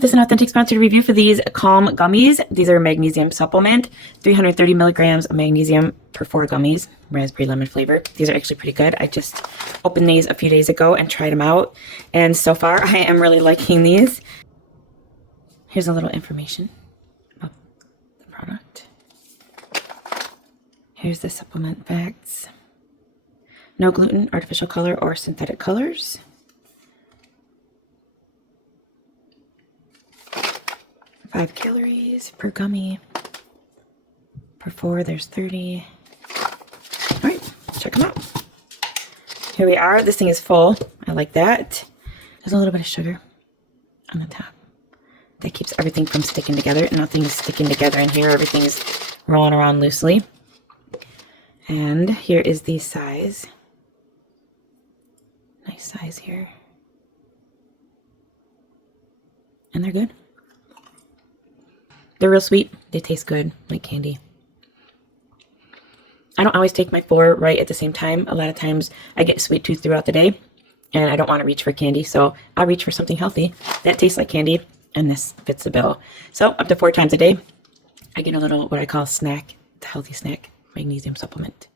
This is an authentic sponsored review for these Calm Gummies. These are a magnesium supplement, 330 milligrams of magnesium per 4 gummies, raspberry lemon flavor. These are actually pretty good. I just opened these a few days ago and tried them out. And so far, I am really liking these. Here's a little information about the product. Here's the supplement facts. No gluten, artificial color, or synthetic colors. 5 calories per gummy. Per 4, there's 30. All right, check them out. Here we are. This thing is full. I like that. There's a little bit of sugar on the top. That keeps everything from sticking together. Nothing is sticking together in here. Everything is rolling around loosely. And here is the size. Nice size here. And they're good. They're real sweet. They taste good, like candy. I don't always take my 4 right at the same time. A lot of times I get a sweet tooth throughout the day, and I don't want to reach for candy, so I'll reach for something healthy that tastes like candy, and this fits the bill. So up to 4 times a day, I get a little, what I call snack, it's a healthy snack, magnesium supplement.